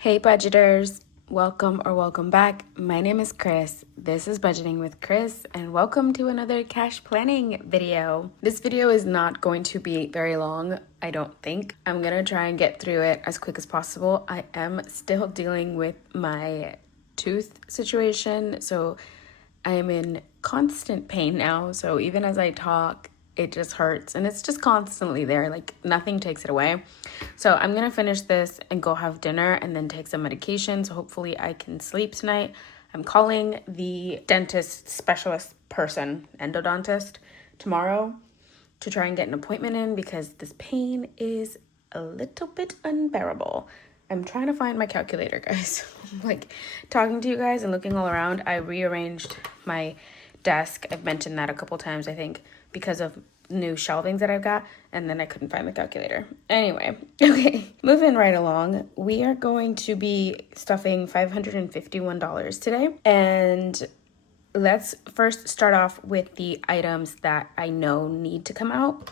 Hey budgeters, welcome back. My name is Cris. This is Budgeting with Cris and welcome to another cash planning video. This video is not going to be very long, I don't think. I'm gonna try and get through it as quick as possible. I am still dealing with my tooth situation, so I am in constant pain now. So even as I talk, it just hurts and it's just constantly there, like nothing takes it away. So I'm gonna finish this and go have dinner and then take some medication, so hopefully I can sleep tonight. I'm calling the dentist specialist person, endodontist, tomorrow to try and get an appointment in because this pain is a little bit unbearable. I'm trying to find my calculator, guys. Like talking to you guys and looking all around. I rearranged my desk. I've mentioned that a couple times, I think, because of new shelvings that I've got, and then I couldn't find the calculator. Anyway, okay, moving right along. We are going to be stuffing $551 today, and let's first start off with the items that I know need to come out.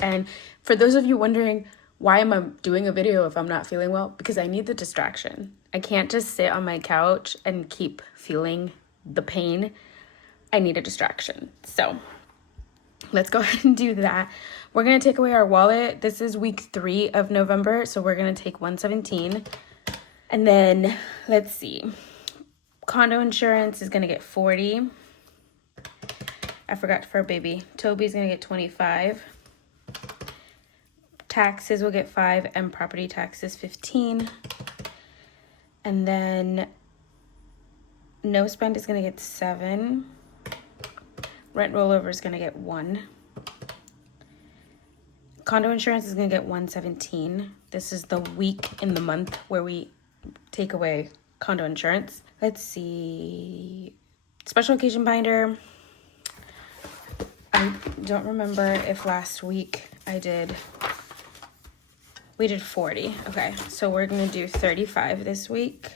And for those of you wondering, why am I doing a video if I'm not feeling well? Because I need the distraction. I can't just sit on my couch and keep feeling the pain. I need a distraction. So let's go ahead and do that. We're going to take away our wallet. This is week 3 of November, so we're going to take 117. And then, let's see. Condo insurance is going to get 40. I forgot for baby. Toby's going to get 25. Taxes will get 5, and property taxes 15. And then no spend is going to get 7. Rent rollover is going to get 1. Condo insurance is going to get 117. This is the week in the month where we take away condo insurance. Let's see. Special occasion binder. I don't remember if last week we did 40. Okay, so we're going to do 35 this week.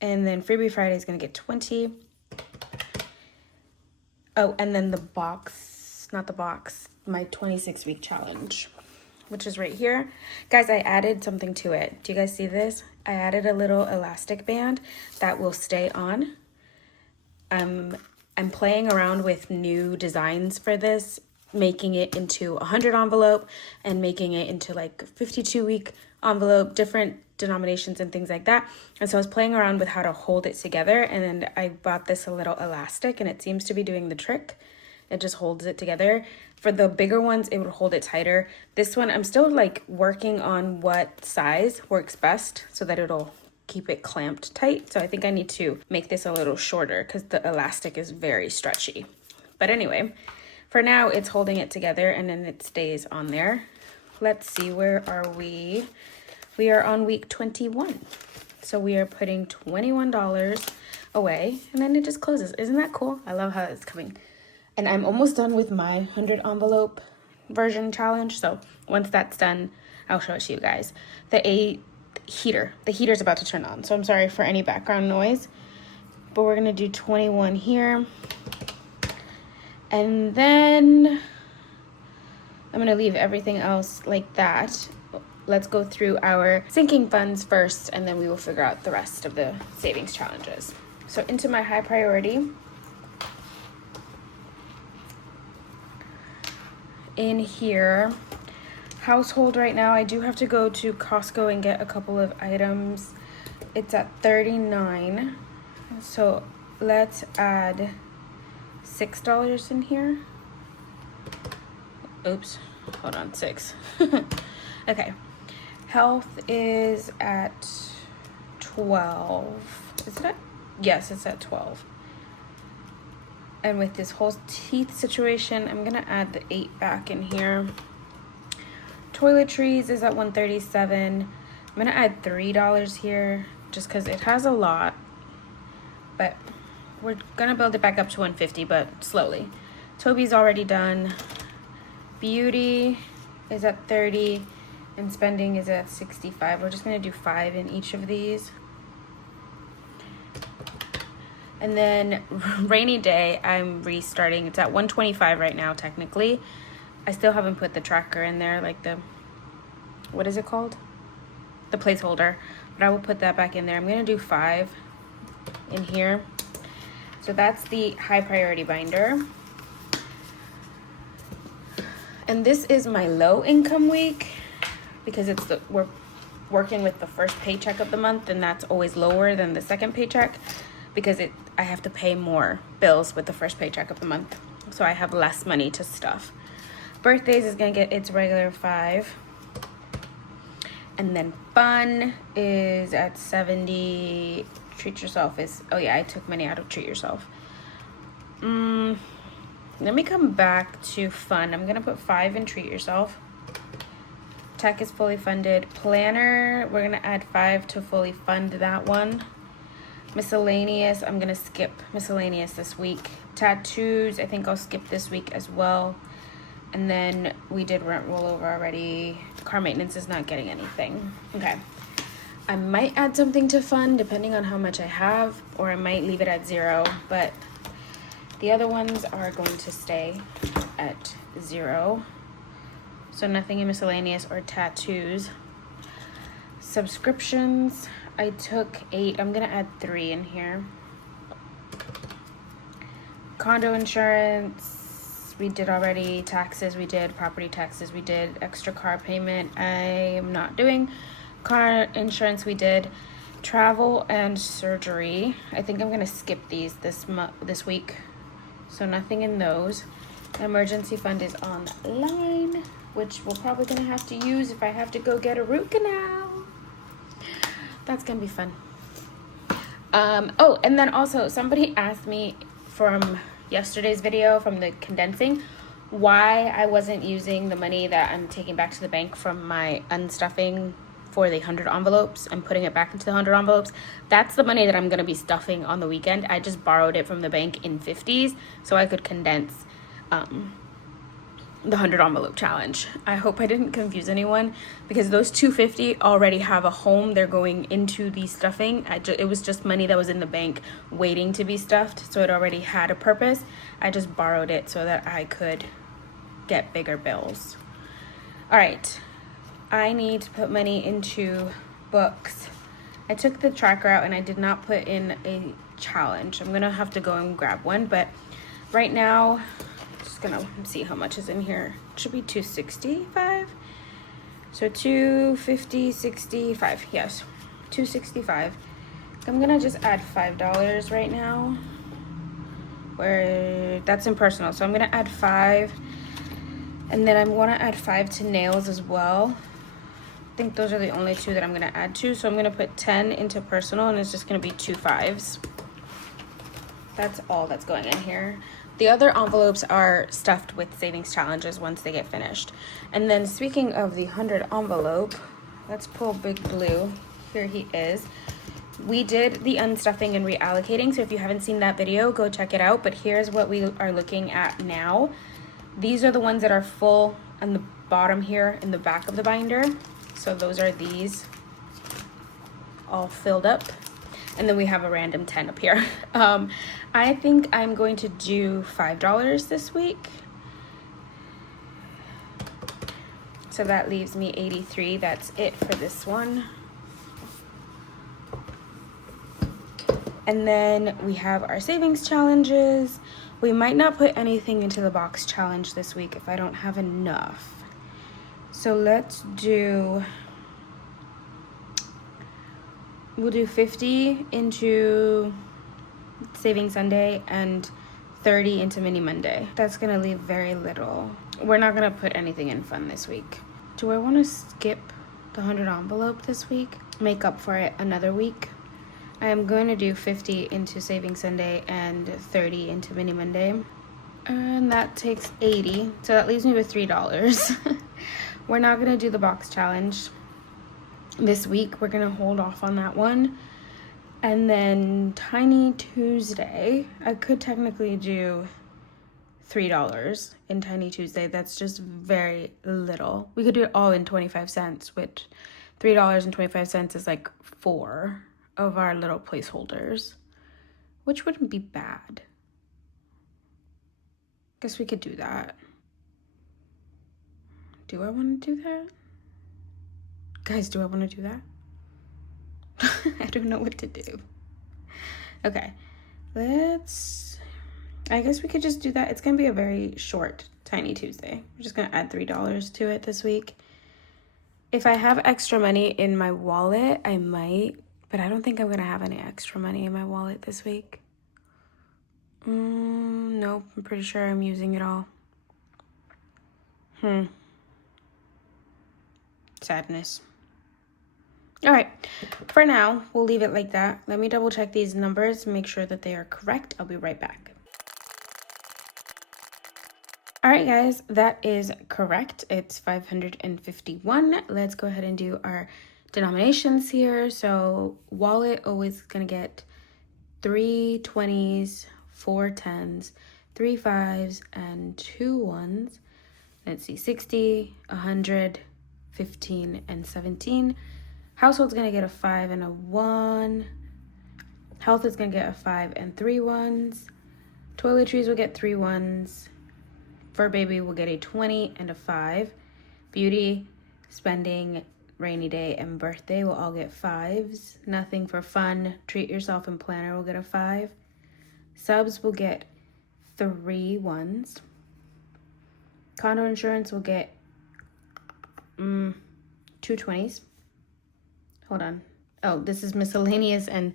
And then Freebie Friday is going to get 20. Oh, and then my 26-week challenge, which is right here. Guys, I added something to it. Do you guys see this? I added a little elastic band that will stay on. I'm playing around with new designs for this, making it into a 100 envelope and making it into like 52-week envelope, different denominations and things like that. And so I was playing around with how to hold it together, and then I bought this a little elastic and it seems to be doing the trick. It just holds it together. For the bigger ones, it would hold it tighter. This one, I'm still like working on what size works best so that it'll keep it clamped tight. So I think I need to make this a little shorter because the elastic is very stretchy. But anyway, for now, it's holding it together and then it stays on there. Let's see, where are we? We are on week 21. So we are putting $21 away and then it just closes. Isn't that cool? I love how it's coming. And I'm almost done with my 100 envelope version challenge. So once that's done, I'll show it to you guys. The heater's about to turn on. So I'm sorry for any background noise, but we're gonna do 21 here. And then I'm gonna leave everything else like that. Let's go through our sinking funds first, and then we will figure out the rest of the savings challenges. So into my high priority. In here, household right now, I do have to go to Costco and get a couple of items. It's at $39. So let's add $6 in here. Oops, hold on, 6. Okay, health is at 12. Is it at? Yes, it's at 12. And with this whole teeth situation, I'm gonna add the 8 back in here. Toiletries is at 137. I'm gonna add $3 here just because it has a lot, but we're gonna build it back up to 150, but slowly. Toby's already done. Beauty is at 30 and spending is at 65. We're just gonna do 5 in each of these. And then rainy day, I'm restarting. It's at 125 right now, technically. I still haven't put the tracker in there, like the what is it called? The placeholder. But I will put that back in there. I'm gonna do 5 in here. So that's the high priority binder. And this is my low income week because we're working with the first paycheck of the month, and that's always lower than the second paycheck because I have to pay more bills with the first paycheck of the month. So I have less money to stuff. Birthdays is gonna get its regular 5. And then fun is at 70. Treat yourself is, oh yeah, I took money out of treat yourself. Let me come back to fun. I'm gonna put 5 in treat yourself. Tech is fully funded. Planner, we're gonna add 5 to fully fund that one. Miscellaneous, I'm gonna skip miscellaneous this week. Tattoos, I think I'll skip this week as well. And then we did rent rollover already. Car maintenance is not getting anything. Okay. I might add something to fun depending on how much I have, or I might leave it at 0, but the other ones are going to stay at 0. So nothing in miscellaneous or tattoos. Subscriptions, I took 8. I'm gonna add 3 in here. Condo insurance, we did already. Taxes, we did. Property taxes, we did. Extra car payment, I am not doing. Car insurance, we did. Travel and surgery, I think I'm gonna skip these this week. So nothing in those. Emergency fund is online, which we're probably gonna have to use if I have to go get a root canal. That's gonna be fun. Oh, and then also somebody asked me from yesterday's video, from the condensing, why I wasn't using the money that I'm taking back to the bank from my unstuffing for the 100 envelopes and putting it back into the 100 envelopes. That's the money that I'm gonna be stuffing on the weekend. I just borrowed it from the bank in 50s so I could condense the 100 envelope challenge. I hope I didn't confuse anyone because those 250 already have a home. They're going into the stuffing. It was just money that was in the bank waiting to be stuffed, so it already had a purpose. I just borrowed it so that I could get bigger bills. All right, I need to put money into books. I took the tracker out and I did not put in a challenge. I'm gonna have to go and grab one, but right now, just gonna see how much is in here. It should be 265. So 250, 65, yes, 265. I'm gonna just add $5 right now, where that's in personal. So I'm gonna add 5, and then I wanna add 5 to nails as well. I think those are the only 2 that I'm gonna add to. So I'm gonna put 10 into personal, and it's just gonna be 2 5s. That's all that's going in here. The other envelopes are stuffed with savings challenges once they get finished. And then speaking of the 100 envelope, let's pull Big Blue. Here he is. We did the unstuffing and reallocating, so if you haven't seen that video, go check it out. But here's what we are looking at now. These are the ones that are full on the bottom here in the back of the binder. So those are these, all filled up. And then we have a random 10 up here. I think I'm going to do $5 this week. So that leaves me 83. That's it for this one. And then we have our savings challenges. We might not put anything into the box challenge this week if I don't have enough. So we'll do 50 into Saving Sunday and 30 into Mini Monday. That's gonna leave very little. We're not gonna put anything in fun this week. Do I wanna skip the 100 envelope this week? Make up for it another week? I am going to do 50 into Saving Sunday and 30 into Mini Monday. And that takes 80, so that leaves me with $3. We're not gonna do the box challenge this week. We're gonna hold off on that one. And then Tiny Tuesday, I could technically do $3 in Tiny Tuesday. That's just very little. We could do it all in 25 cents, which $3.25 is like 4 of our little placeholders, which wouldn't be bad. Guess we could do that. Do I want to do that? Guys, do I want to do that? I don't know what to do. Okay, I guess we could just do that. It's gonna be a very short Tiny Tuesday. We're just gonna add $3 to it this week. If I have extra money in my wallet, I might, but I don't think I'm gonna have any extra money in my wallet this week. Nope, I'm pretty sure I'm using it all. Sadness. All right, for now, we'll leave it like that. Let me double check these numbers, make sure that they are correct. I'll be right back. All right, guys, that is correct. It's 551. Let's go ahead and do our denominations here. So wallet always gonna get 3 20s, 4 10s, 3 5s, and 2 1s. Let's see, 60, 100, 15, and 17. Household's gonna get a 5 and a 1. Health is gonna get a 5 and 3 1s. Toiletries will get 3 1s. Fur baby will get a 20 and a 5. Beauty, spending, rainy day, and birthday will all get 5s. Nothing for fun, treat yourself, and planner will get a 5. Subs will get 3 1s. Condo insurance will get 2 20s. Hold on. Oh, this is miscellaneous, and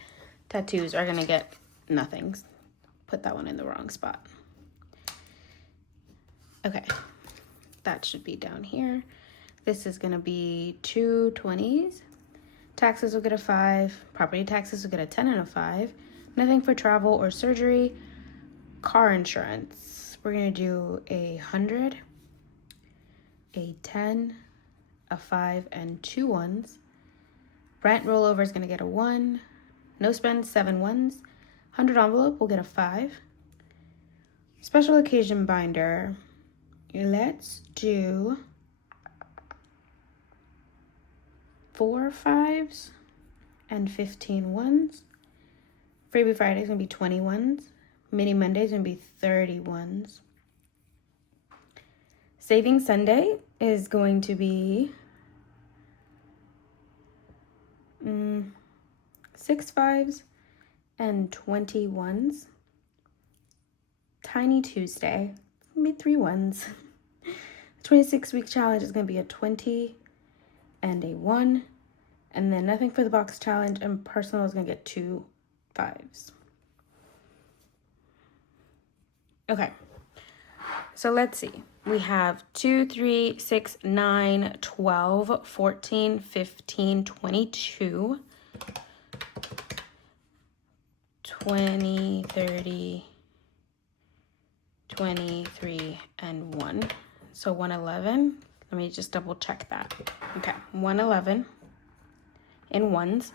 tattoos are gonna get nothings. Put that one in the wrong spot. Okay, that should be down here. This is gonna be 2 20s. Taxes will get a 5. Property taxes will get a 10 and a 5. Nothing for travel or surgery. Car insurance, we're gonna do 100, a 10, a 5, and 2 1s. Rent rollover is gonna get a 1. No spend, 7 1s. 100 envelope will get a 5. Special occasion binder, let's do 4 5s and 15 1s. Freebie Friday is gonna be 20 1s. Mini Monday is gonna be 30 1s. Saving Sunday is going to be 6 5s and 20 1s. Tiny Tuesday, it's gonna be 3 1s. The 26-week challenge is gonna be a 20 and a 1. And then nothing for the box challenge, and personal is gonna get 2 5s. Okay, so let's see. We have 2, 3, 6, 9, 12, 14, 15, 22, 20, 30, 23, and 1. So 111. Let me just double check that. Okay, 111 in 1s.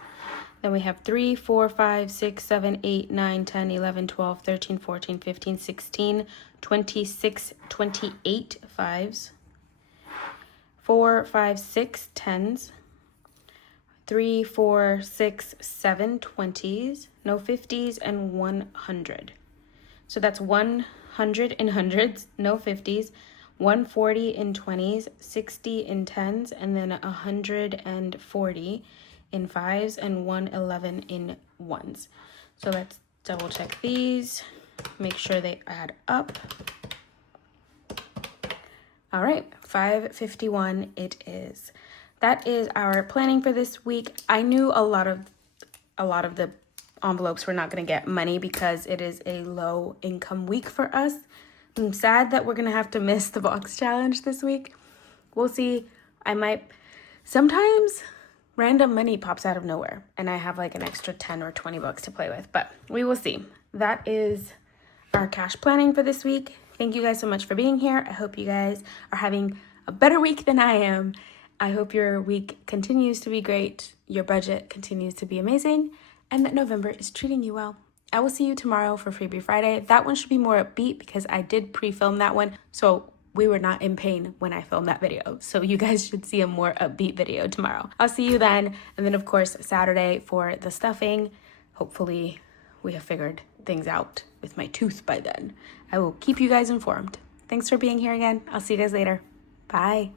Then we have 3, 4, 5, 6, 7, 8, 9, 10, 11, 12, 13, 14, 15, 16, 26, 28 5s. 4, 5, 6 10s. 3, 4, 6, 7 20s. No 50s, and 100. So that's 100 in hundreds, no 50s. 140 in 20s, 60 in 10s, and then 140 in 5s, and 111 in 1s. So let's double check these, make sure they add up. All right, 551 it is. That is our planning for this week. I knew a lot of the envelopes were not going to get money because it is a low income week for us. I'm sad that we're going to have to miss the box challenge this week. We'll see. Sometimes random money pops out of nowhere and I have like an extra 10 or 20 bucks to play with, but we will see. That is our cash planning for this week. Thank you guys so much for being here. I hope you guys are having a better week than I am. I hope your week continues to be great, your budget continues to be amazing, and that November is treating you well. I will see you tomorrow for Freebie Friday. That one should be more upbeat because I did pre-film that one, so we were not in pain when I filmed that video. So you guys should see a more upbeat video tomorrow. I'll see you then. And then of course, Saturday for the stuffing. Hopefully we have figured things out with my tooth by then. I will keep you guys informed. Thanks for being here again. I'll see you guys later. Bye.